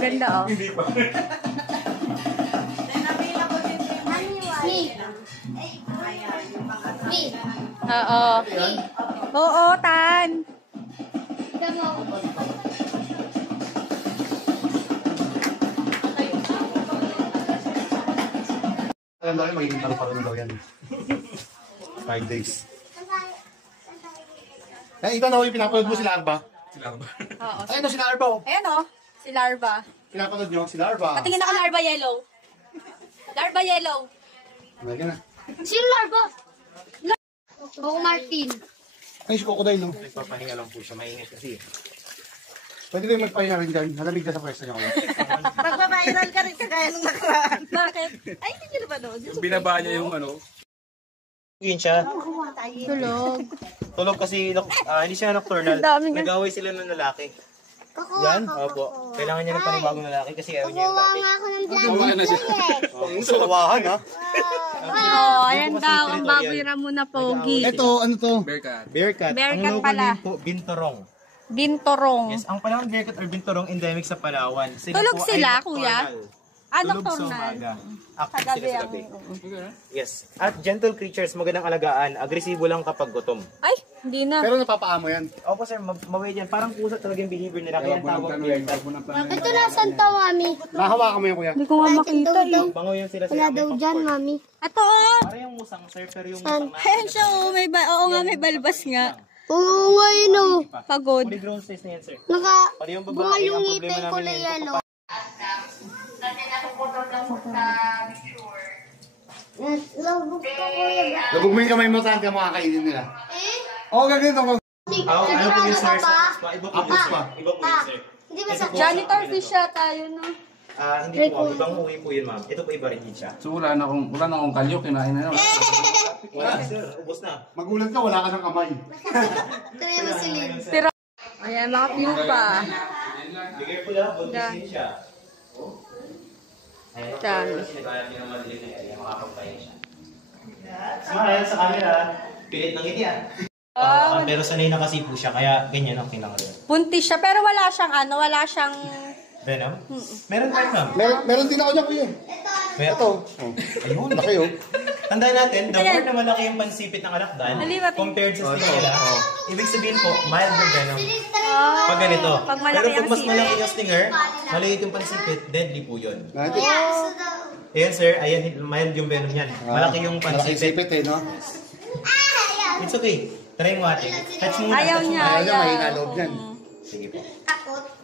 Ganda, oh. Hindi pa. Oo. Oo, Tan. Alam daw yun, magiging paru-paro daw yan. 5 days. Eh, ito na yung pinapanood mo sila Arba. Sila ba? Oo. Ayun o, sila Arba o. Ayan, oh. Si Larva. Pinapanood nyo, sila Arba. Patingin ako Larva Yellow. Larva Yellow. Lagi na. Sino Larva? Oo, Martin. Ay, si Crocodile, no? Nagpapahinga lang po siya, mainit kasi. Pwede kayo magpahinga rin dyan. Halamig na sa pwesto nyo kayo. Magpa-viral ka rin kagaya nung nakaraan. Bakit? Ay, hindi nyo na ba no? Binaba niya yung ano. Yun siya. Tulog. Tulog kasi hindi siya nocturnal. Dami nga. Nag-away sila ng lalaki. Kukuha Opo. Kailangan niya ng panibagong lalaki kasi ayaw niya yung dati. nga ako ng Kumain na siya. Ang sulawahan, ha? Oh, ayan daw. Ang baboy ramo na pogi. Ito, ano to? Bearcat. Bearcat. Bearcat Ang logo pala. name po, Binturong. Binturong. Yes, ang Palawan Bearcat or Binturong endemic sa Palawan. Tulog po sila, ay kuya? nocturnal. Ah, Tulog sa nocturnal. umaga. Active Kagabi sila sa ang... gabi. Yes. At gentle creatures, magandang alagaan. Agresibo lang kapag gutom. Ay, hindi na. Pero napapaamo yan. Opo sir, maway yan. Parang pusa talagang believer nila. Kaya ang tawag Bearcat. Ito nasan to, mami? Nahawakan mo yan, kuya. Hindi ko nga makita eh. Bango yan sila Wala daw dyan, mami. Ito, oh. Parang yung musang sir, pero yung musang na. Ayan siya, oh. Oo nga, may balbas nga. Oo nga yun, oh. Pagod. Fully grown size na yan sir. Naka, Yung babae, bungal yung ang ngipin problema ko namin na ngayon, yellow. Lubog ko, kuya. Labog mo yung kamay mo, saan ka makakainin nila? Oo, ganito ko. Ano po yung sir? Iba po yun sir. Iba po yun sir. Hindi ba sa Janitor fish siya tayo, no? Hindi po. Ibang uwi po yun ma'am. Ito po iba rin siya. So wala na akong kalyo, kinain na yun. Wala sir. Ubos na. Magulat ka, wala ka ng kamay. Ito yung masilid? Ayan, mga view pa. Bigay po lang. Buntis din siya. Ayun. Dami. Sinagayat niya ng madilim na area. Makapagpahin siya. Smile sa camera. Pilit ng ngiti pero sanay na kasi po siya. Kaya ganyan ang kinakaroon. Puntis siya, pero wala siyang wala siyang... Venom? Meron pa rin ma'am. Meron din ako dyan, kuya. Meron. Ayun, laki yun. Tandaan natin, the more na malaki yung pansipit ng alakdan, compared sa stinger, ibig sabihin po, mild yung venom. Pag ganito. Pag malaki Pero pag ang mas sipit. malaki yung stinger, maliit yung pansipit, deadly po yun. Natin. Ayan sir, ayan, mild yung venom yan. Malaki yung Malaki pansipit. sipit eh, no? It's okay. Try mo ate. Touch muna. Ayaw touch niya, muna. Ayaw niya, mahina loob yan. Sige po. Takot.